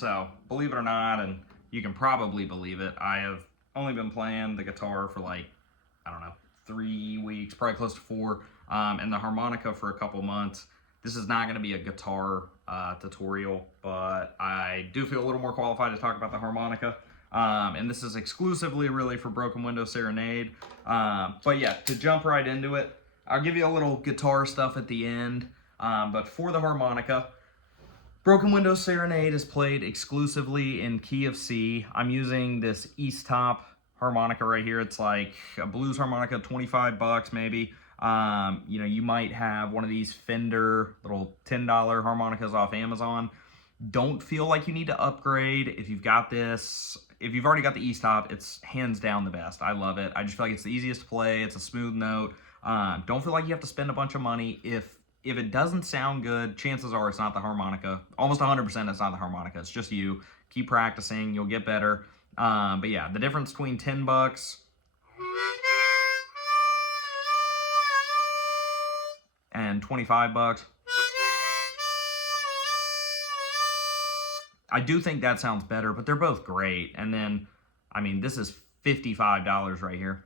So, believe it or not, and you can probably believe it, I have only been playing the guitar for like, I don't know, 3 weeks, probably close to 4, and the harmonica for a couple months. This is not going to be a guitar tutorial, but I do feel a little more qualified to talk about the harmonica. And this is exclusively really for Broken Window Serenade. But yeah, to jump right into it, I'll give you a little guitar stuff at the end. But for the harmonica, Broken Window Serenade is played exclusively in key of C. I'm using this East Top harmonica right here. It's like a blues harmonica, 25 bucks maybe. You know, you might have one of these Fender little $10 harmonicas off Amazon. Don't feel like you need to upgrade if you've got this. If you've already got the East Top, it's hands down the best. I love it. I just feel like it's the easiest to play. It's a smooth note. Don't feel like you have to spend a bunch of money. If it doesn't sound good, chances are it's not the harmonica. Almost 100% it's not the harmonica. It's just you. Keep practicing. You'll get better. But yeah, the difference between 10 bucks and 25 bucks. I do think that sounds better, but they're both great. And then, I mean, this is $55 right here.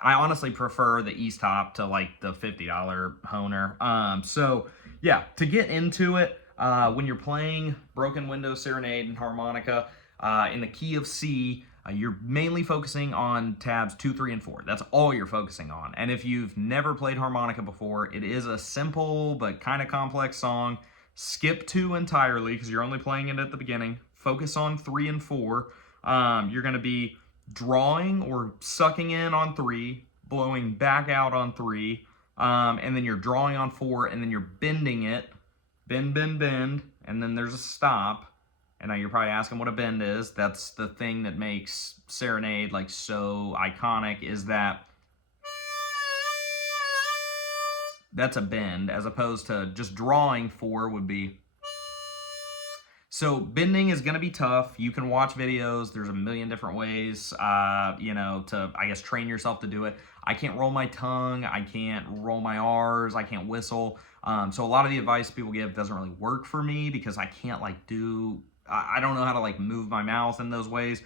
I honestly prefer the East Top to like the $50 Honer. So yeah, to get into it, when you're playing Broken Window Serenade and harmonica in the key of C, you're mainly focusing on tabs 2, 3, and 4. That's all you're focusing on. And if you've never played harmonica before, it is a simple but kind of complex song. Skip 2 entirely because you're only playing it at the beginning. Focus on 3 and 4. You're going to be drawing or sucking in on 3, blowing back out on 3, and then you're drawing on 4, and then you're bending it. Bend, bend, bend, and then there's a stop. And now you're probably asking what a bend is. That's the thing that makes Serenade like so iconic, is that that's a bend, as opposed to just drawing 4 would be. So bending is going to be tough. You can watch videos. There's a million different ways, you know, to, I guess, train yourself to do it. I can't roll my tongue. I can't roll my R's. I can't whistle. So a lot of the advice people give doesn't really work for me because I can't like I don't know how to like move my mouth in those ways.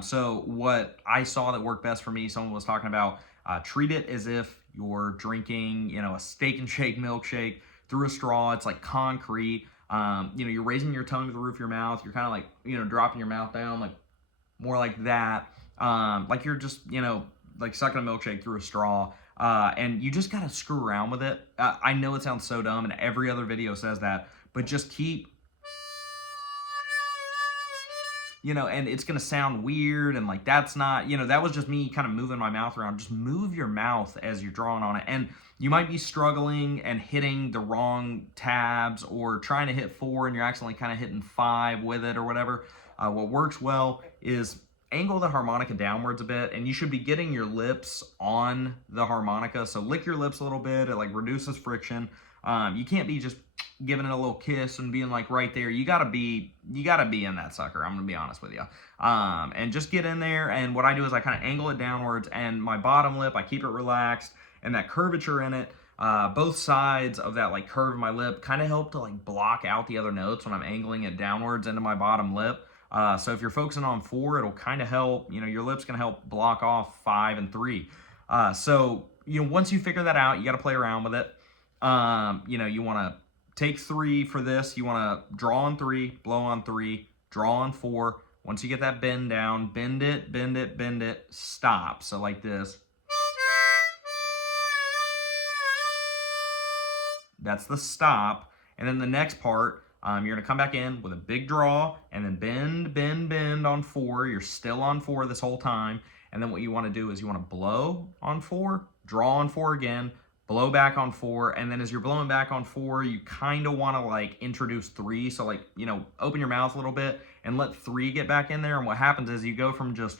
So what I saw that worked best for me, someone was talking about, treat it as if you're drinking, you know, a steak and shake milkshake through a straw. It's like concrete. You know, you're raising your tongue to the roof of your mouth. You're kind of like, you know, dropping your mouth down, like more like that. Like you're just, you know, like sucking a milkshake through a straw. And you just got to screw around with it. I know it sounds so dumb and every other video says that, but just keep, you know, and it's going to sound weird. And like, that's not, you know, that was just me kind of moving my mouth around. Just move your mouth as you're drawing on it. And you might be struggling and hitting the wrong tabs or trying to hit 4 and you're accidentally kind of hitting 5 with it or whatever. What works well is angle the harmonica downwards a bit, and you should be getting your lips on the harmonica. So lick your lips a little bit. It like reduces friction. You can't be just giving it a little kiss and being like right there. You gotta be in that sucker. I'm gonna be honest with you. And just get in there. And what I do is I kind of angle it downwards, and my bottom lip, I keep it relaxed, and that curvature in it, both sides of that like curve of my lip kind of help to like block out the other notes when I'm angling it downwards into my bottom lip. So if you're focusing on 4, it'll kind of help, you know, your lip's gonna help block off 5 and 3. So, you know, once you figure that out, you got to play around with it. You know, you want to take 3 for this. You want to draw on 3, blow on 3, draw on 4. Once you get that bend down, bend it, bend it, bend it, stop. So like this. That's the stop. And then the next part, you're going to come back in with a big draw and then bend, bend, bend on 4. You're still on 4 this whole time. And then what you want to do is you want to blow on 4, draw on 4 again, blow back on 4, and then as you're blowing back on 4, you kind of want to like introduce 3. So like, you know, open your mouth a little bit and let 3 get back in there. And what happens is you go from just,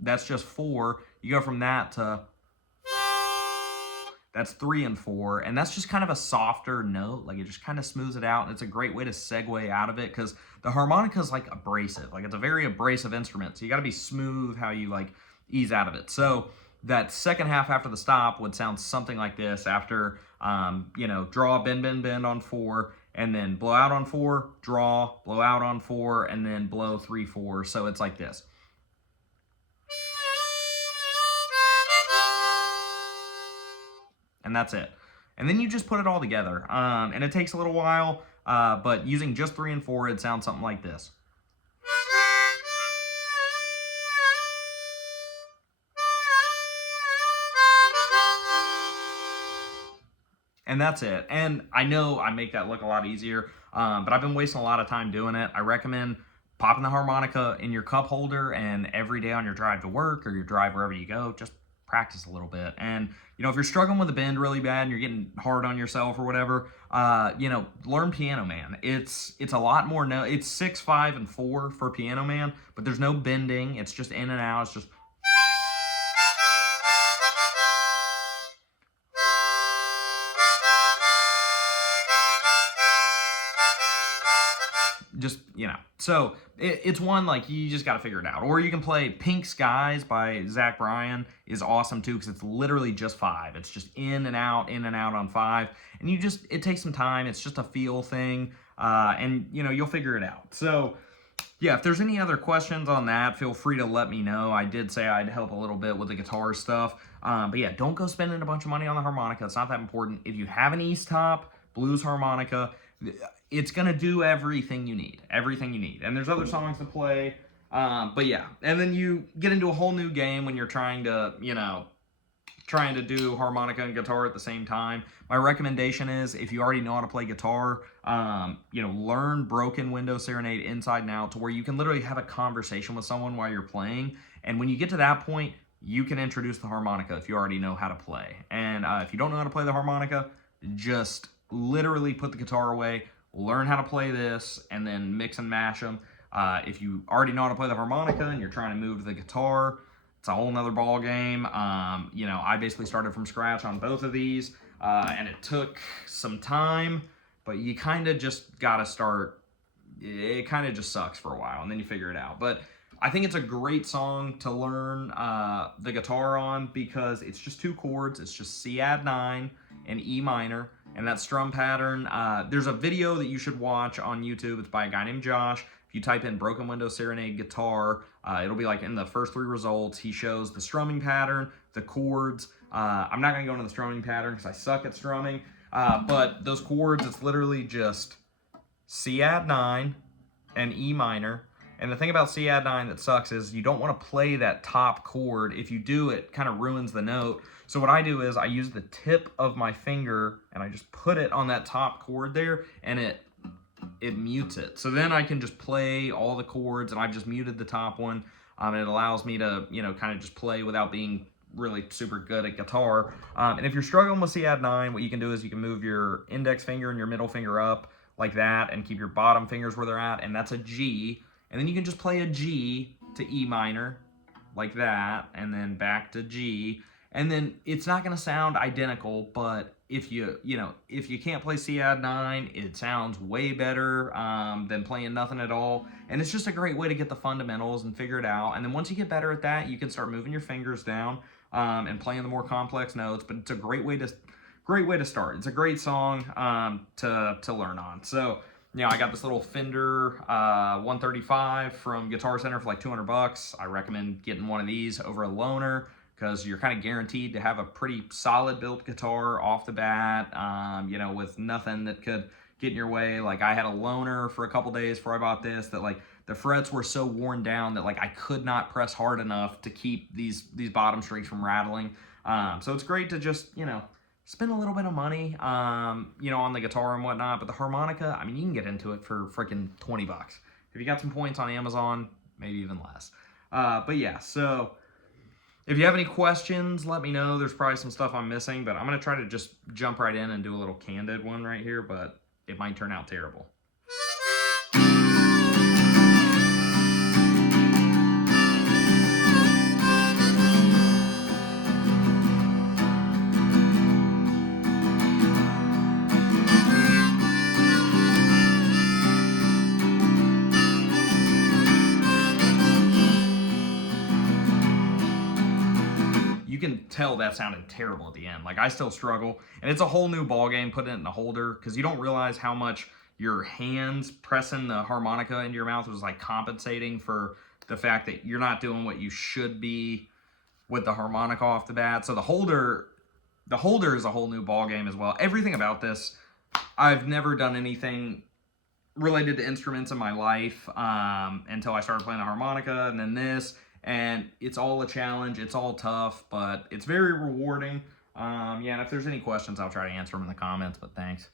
that's just 4. You go from that to, that's 3 and 4. And that's just kind of a softer note. Like it just kind of smooths it out. And it's a great way to segue out of it because the harmonica is like abrasive. Like it's a very abrasive instrument. So you got to be smooth how you like ease out of it. So that second half after the stop would sound something like this after, draw, bend, bend, bend on 4, and then blow out on 4, draw, blow out on 4, and then blow 3, 4. So it's like this. And that's it. And then you just put it all together. And it takes a little while, but using just 3 and 4, it sounds something like this. And that's it. And I know I make that look a lot easier, but I've been wasting a lot of time doing it. I recommend popping the harmonica in your cup holder, and every day on your drive to work or your drive wherever you go, just practice a little bit. And if you're struggling with a bend really bad and you're getting hard on yourself or whatever, learn Piano Man. It's a lot more. It's 6, 5, and 4 for Piano Man, but there's no bending. It's just in and out. It's just so it's one like you just got to figure it out. Or you can play Pink Skies by Zach Bryan, is awesome too, because it's literally just 5. It's just in and out on 5, and it takes some time. It's just a feel thing, and you'll figure it out. So yeah, if there's any other questions on that, feel free to let me know. I did say I'd help a little bit with the guitar stuff, but yeah, don't go spending a bunch of money on the harmonica. It's not that important. If you have an East Top blues harmonica, it's going to do everything you need. And there's other songs to play. But yeah, and then you get into a whole new game when you're trying to do harmonica and guitar at the same time. My recommendation is, if you already know how to play guitar, learn Broken Window Serenade inside and out, to where you can literally have a conversation with someone while you're playing. And when you get to that point, you can introduce the harmonica if you already know how to play. And if you don't know how to play the harmonica, just literally put the guitar away, learn how to play this, and then mix and mash them. If you already know how to play the harmonica and you're trying to move to the guitar, it's a whole nother ball game. I basically started from scratch on both of these, and it took some time, but you kind of just got to start. It kind of just sucks for a while, and then you figure it out. But I think it's a great song to learn the guitar on, because it's just 2 chords. It's just C add 9 and E minor, and that strum pattern. There's a video that you should watch on YouTube. It's by a guy named Josh. If you type in Broken Window Serenade guitar, it'll be like in the first 3 results. He shows the strumming pattern, the chords. I'm not going to go into the strumming pattern because I suck at strumming, but those chords, it's literally just C add 9 and E minor. And the thing about C add 9 that sucks is you don't want to play that top chord. If you do, it kind of ruins the note. So what I do is I use the tip of my finger and I just put it on that top chord there, and it mutes it. So then I can just play all the chords, and I've just muted the top one. And it allows me to, kind of just play without being really super good at guitar. And if you're struggling with C add 9, what you can do is you can move your index finger and your middle finger up like that, and keep your bottom fingers where they're at, and that's a G. And then you can just play a G to E minor like that, and then back to G. And then it's not going to sound identical, but if you can't play C add 9, it sounds way better than playing nothing at all. And it's just a great way to get the fundamentals and figure it out. And then once you get better at that, you can start moving your fingers down and playing the more complex notes. But it's a great way to start. It's a great song to learn on. So I got this little Fender 135 from Guitar Center for like $200. I recommend getting one of these over a loaner, because you're kind of guaranteed to have a pretty solid built guitar off the bat, with nothing that could get in your way. Like, I had a loaner for a couple days before I bought this that, like, the frets were so worn down that, like, I could not press hard enough to keep these bottom strings from rattling. So it's great to just, spend a little bit of money, on the guitar and whatnot. But the harmonica, I mean, you can get into it for freaking $20. If you got some points on Amazon, maybe even less. But yeah, so if you have any questions, let me know. There's probably some stuff I'm missing, but I'm going to try to just jump right in and do a little candid one right here, but it might turn out terrible. can tell that sounded terrible at the end. Like, I still struggle, and it's a whole new ball game putting it in the holder, because you don't realize how much your hands pressing the harmonica into your mouth was like compensating for the fact that you're not doing what you should be with the harmonica off the bat. So the holder is a whole new ball game as well. Everything about this, I've never done anything related to instruments in my life until I started playing the harmonica, and then this, and it's all a challenge. It's all tough, but it's very rewarding. Yeah, and if there's any questions, I'll try to answer them in the comments, but thanks.